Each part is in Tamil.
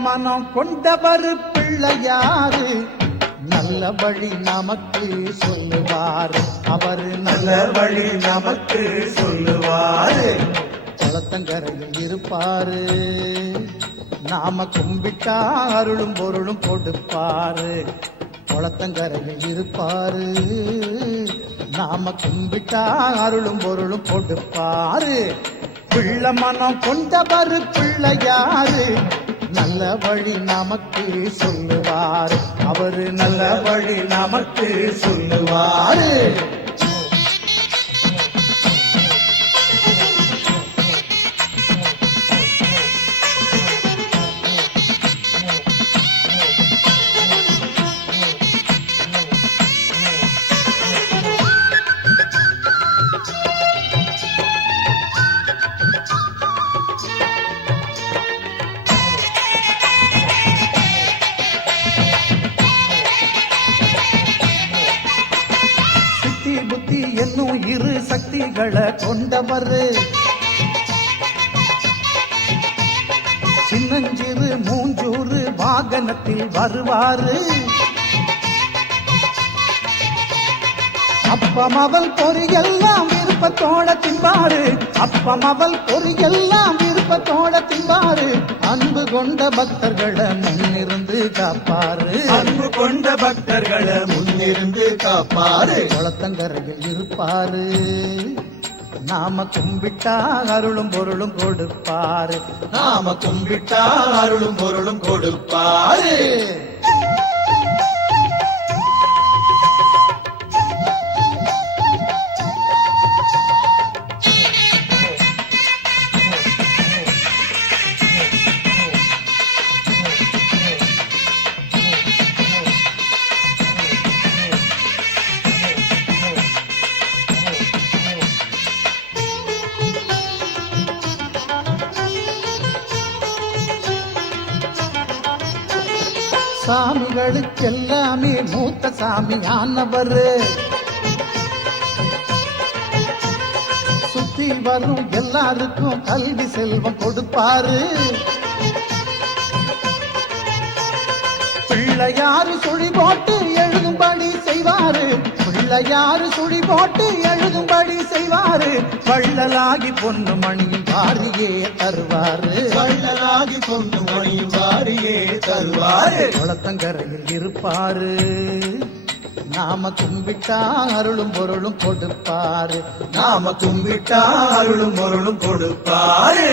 மனம் கொண்டவர் பிள்ளையாரு நல்ல வழி நமக்கு சொல்லுவார் அவர் நல்ல வழி நமக்கு சொல்லுவார் குளத்தங்கரையில் இருப்பாரு நாம கும்பிட்டா அருளும் பொருளும் கொடுப்பாரு குளத்தங்கரையில் இருப்பாரு நாம கும்பிட்டா அருளும் பொருளும் கொடுப்பாரு பிள்ளை மனம் கொண்டவர் பிள்ளையாரு நல்ல வழி நமக்கு சொல்லுவார் அவரு நல்ல வழி நமக்கு சொல்லுவாரு புத்தி என்னும் இரு சக்திகளை கொண்டவர் சின்னஞ்சிறு மூஞ்சூறு வாகனத்தில் வருவாரு அப்பம் அவள் பொறியெல்லாம் விருப்பத்தோட தின்பாரு அப்பம் அவள் பொறியெல்லாம் விருப்பத்தோட தின்பாரு அன்பு கொண்ட பக்தர்களை முன்னிருந்து காப்பாரு அன்பு கொண்ட பக்தர்களை முன்னிருந்து காப்பாரு குளத்தங்கரையில் இருப்பாரு நாம கும்பிட்டா அருளும் பொருளும் கொடுப்பாரு நாம கும்பிட்டா அருளும் பொருளும் கொடுப்பாரு சாமிகளுக்கெல்லாமே மூத்த சாமியானவர் சுத்தி வரும் எல்லாருக்கும் கல்வி செல்வம் கொடுப்பாரு பிள்ளையாரு சுழி போட்டு எழுதும்படி செய்வாரு பிள்ளையாரு சுழி போட்டு எழுதும்படி செய்வாரு வள்ளலாகி பொண்ணு மணியும் வாரியே தருவாரு வள்ளலாகி பொண்ணு மணியும் வாரியே தருவாரு குளத்தங்கரையில் இருப்பாரு நாம கும்பிட்டா அருளும் பொருளும் கொடுப்பாரு நாம கும்பிட்டா அருளும் பொருளும் கொடுப்பாரு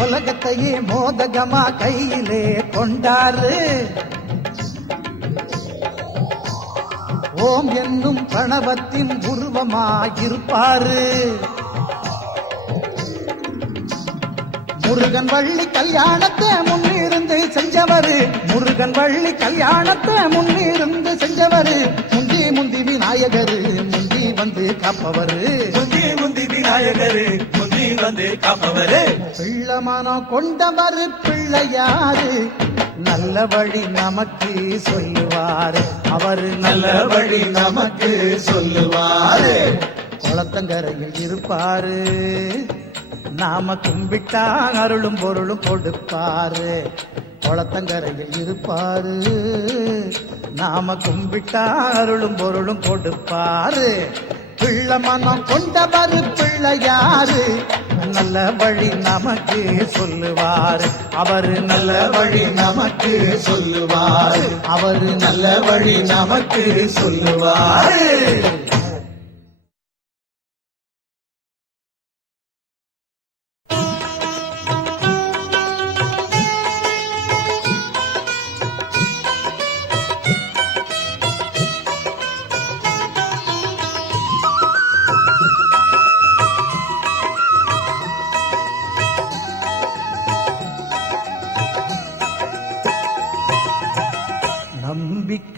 உலகத்தையே மோதகமா கையிலே கொண்டாரு ஓம் என்னும் பிரணவத்தின் உருவமாயிருப்பாரு முருகன் வள்ளி கல்யாணத்தை முன்னிருந்து செஞ்சவரு முருகன் வள்ளி கல்யாணத்தை முன்னிருந்து செஞ்சவரு முந்தி முந்தி விநாயகரு முந்தி வந்து காப்பவரு முந்தி முந்தி விநாயகரு முந்தி வந்து காப்பவரு பிள்ளை மனம் கொண்டவர் பிள்ளையாரு நல்ல வழி நமக்கு சொல்லுவாரு அவரு நல்ல வழி நமக்கு சொல்லுவாரு குளத்தங்கரையில் இருப்பாரு நாம கும்பிட்டா அருளும் பொருளும் கொடுப்பாரு குளத்தங்கரையில் இருப்பாரு நாம கும்பிட்டா அருளும் பொருளும் கொடுப்பாரு பிள்ளை மனம் கொண்டவர் பிள்ளையாரு நல்ல வழி நமக்கு சொல்லுவாரு அவரு நல்ல வழி நமக்கு சொல்லுவாரு அவரு நல்ல வழி நமக்கு சொல்லுவாரு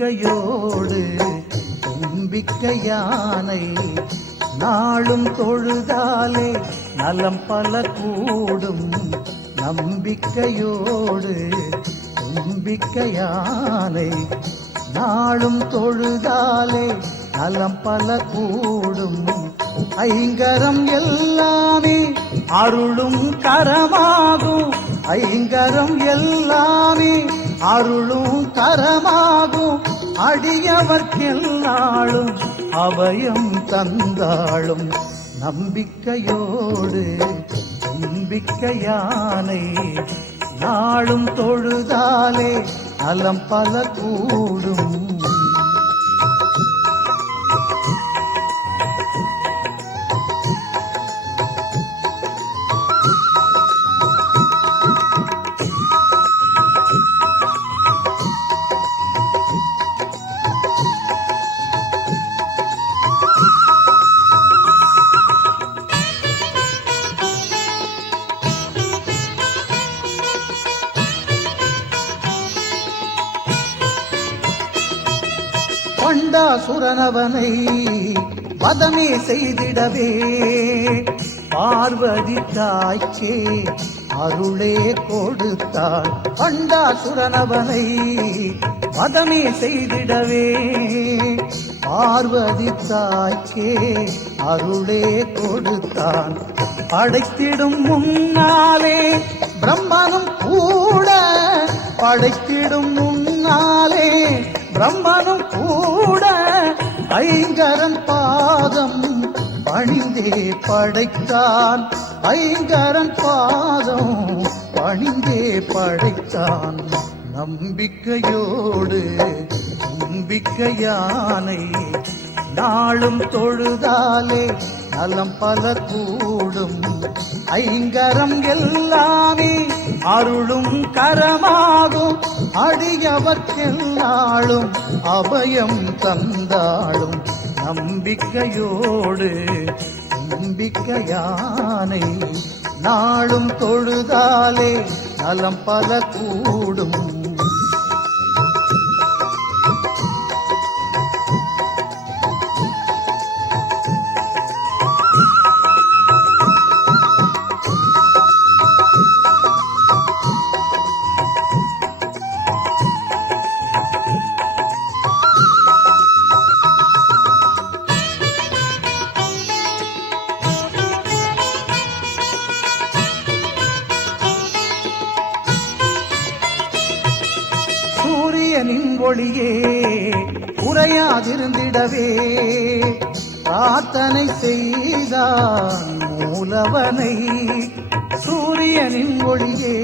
நம்பிக்கையோடு தும்பிக்கையானை நாளும் தொழுதாலே நலம் பல கூடும். நம்பிக்கையோடு தும்பிக்கையானை நாளும் தொழுதாலே நலம் பல கூடும். ஐங்கரம் எல்லாமே அருளும் கரமாகும். ஐங்கரம் எல்லாமே அருளும் கரமாகும். அடியவர்க்கெல்லாளும் அபயம் தந்தாளும். நம்பிக்கையோடு நம்பிக்கையானை நாளும் தொழுதாலே நலம் பல கூடும். பண்டாசுரனவனை வதமே செய்திடவே பார்வதி தாய்க்கே அருளே கொடுத்தாள். பண்டாசுரனவனை வதமே செய்திடவே பார்வதி தாய்க்கே அருளே கொடுத்தான். படைத்திடும் முன்னாலே பிரம்மனும் கூட படைத்திடும் முன்னாலே பிரம்மனும் கூட ஐங்கரன் பாதம் பணிந்தே படைத்தான். ஐங்கரன் பாதம் பணிந்தே படைத்தான். நம்பிக்கையோடு நம்பிக்கையானை நாளும் தொழுதாலே நலம் பல கூடும். ஐங்கரம் எல்லாமே அருளும் கரமாகும். அடியவர்க்கெல்லாளும் அபயம் தந்தாளும். நம்பிக்கையோடு நம்பிக்கையானை நாளும் தொழுதாலே நலம் பல கூடும். சூரியனின் ஒளியே குறையாதிருந்திடவே பிரார்த்தனை செய்தான் மூலவனை. சூரியனின் ஒளியே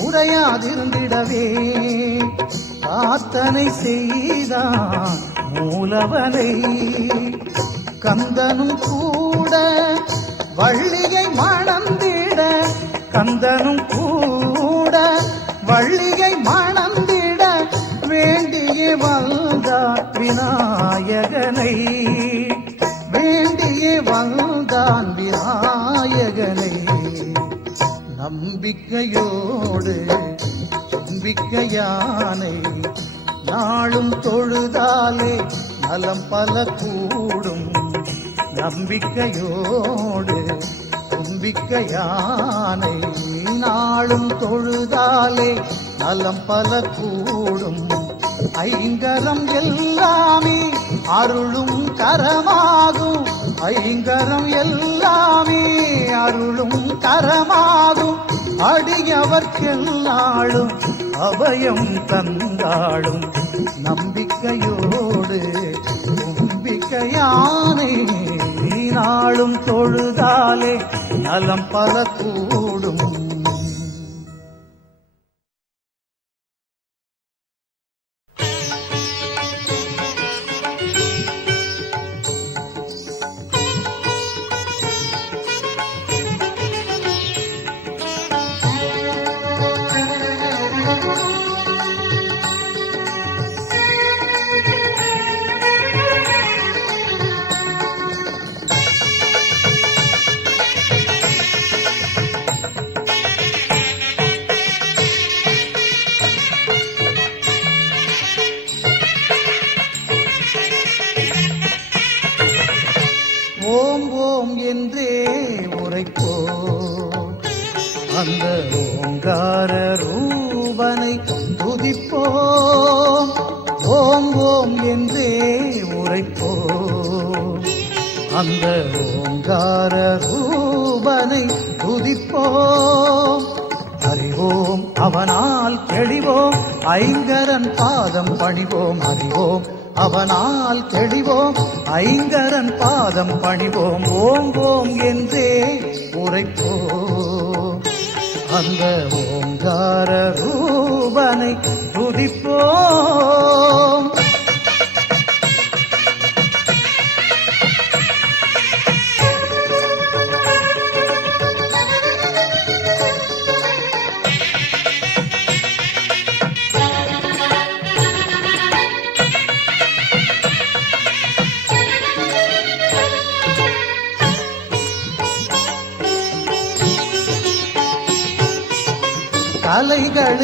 குறையாதிருந்திடவே பிரார்த்தனை செய்தான் மூலவனை. கந்தனும் கூட வள்ளியை மணந்திட கந்தனும் கூட வள்ளியை மணந்திட வேண்டிய வந்தான் விநாயகனை. வேண்டிய வந்தான் விநாயகனை. நம்பிக்கையோடு நம்பிக்கையானை நாளும் தொழுதாலே நலம் பல கூடும். நம்பிக்கையோடு நம்பிக்கையானை நாளும் தொழுதாலே நலம் பல கூடும். ஐங்கரம் எல்லாமே அருளும் கரமாகும். ஐங்கரம் எல்லாமே அருளும் கரமாகும். அடியவர்க்கெல்லாளும் அபயம் தந்தாளும். நம்பிக்கையோடு நம்பிக்கையானை நாளும் தொழுதாலே நலம் பல கூடும். ஓம் ஓம் என்றே உரைப்போம் அந்த ஓங்கார ரூபனை துதிப்போம் ஓம் ஓம் என்றே உரைப்போம் அந்த ஓங்கார ரூபனை துதிப்போம் அறிவோம் அவனால் தெளிவோம் ஐங்கரன் பாதம் பணிவோம் அறிவோம் அவனால் தெளிவோம் ஐங்கரன் பாதம் பணிவோம் ஓம் ஓம் என்றே உரைப்போம் அந்த ஓங்கார ரூபனை துதிப்போம்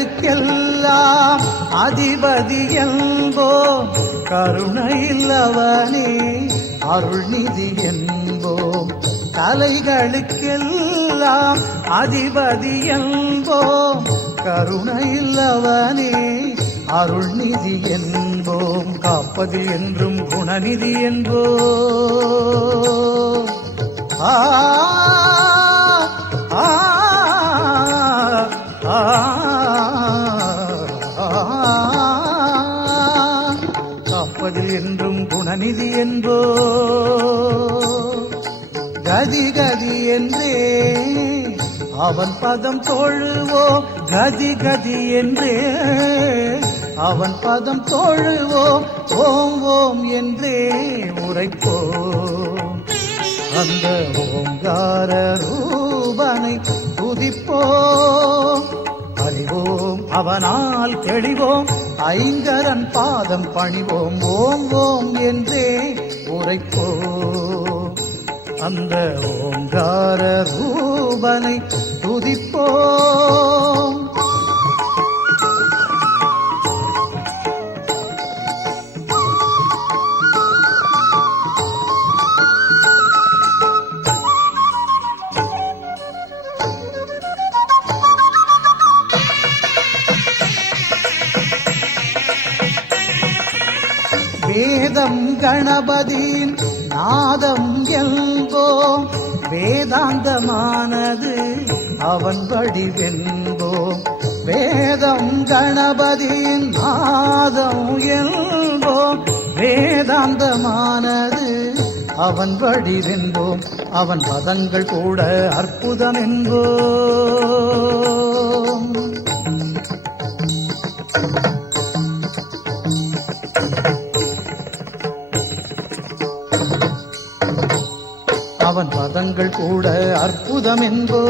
கலைகளுக்கெல்லாம் அதிபதி என்போம் கருணையில் அவனே அருள்நிதி என்போம் கலைகளுக்கெல்லாம் அதிபதி என்போம் கருணையில் அவனே அருள்நிதி என்போம் காப்பது என்றும் குணநிதி என்போம் ஆ ஆ காப்பதில் என்றும் குணநிதி என்போ கதி கதி என்றே அவன் பதம் தொழுவோம் கதி கதி என்றே அவன் பதம் தொழுவோம் ஓம் ஓம் என்றே உரைப்போம் அந்த ஓங்கார ரூபனை துதிப்போம் அறிவோம் அவனால் தெளிவோம் ஐங்கரன் பாதம் பணிவோம் ஓம் ஓம் என்றே உரைப்போம் அந்த ஓங்கார ரூபனை துதிப்போம் வேதம் கணபதியின் நாதம் என்போம் வேதாந்தமானது அவன் வடிவென்போம் வேதம் கணபதியின் நாதம் என்போம் வேதாந்தமானது அவன் வடிவென்போம் அவன் பதங்கள் கூட அற்புதம் என்போம் அவன் பதங்கள் கூட அற்புதம் என்போ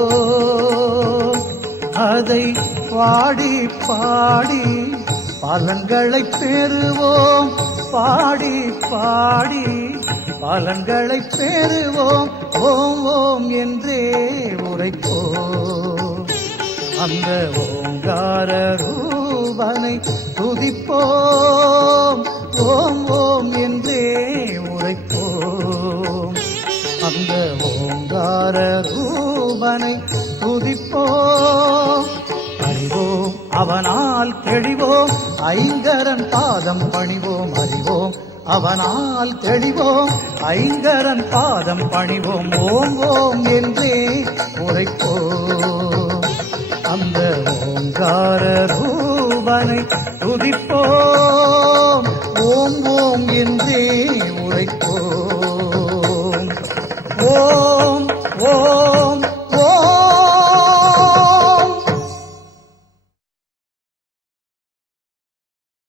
அதை பாடி பாடி பலன்களை பெறுவோம் பாடி பாடி பலன்களை பெறுவோம் ஓம் ஓம் என்றே உரைப்போம் அந்த ஓங்கார ரூபனை துதிப்போம் ஓம் ஓம் என்றே உரைப்போம் அந்த ஓங்கார ரூபனை துதிப்போம் அறிவோம் அவனால் தெளிவோம் ஐங்கரன் பாதம் பணிவோம் அறிவோம் அவனால் தெளிவோம் ஐங்கரன் பாதம் பணிவோம் ஓம் ஓம் என்றே உரைப்போம் அந்த ஓங்கார ரூபனை துதிப்போம்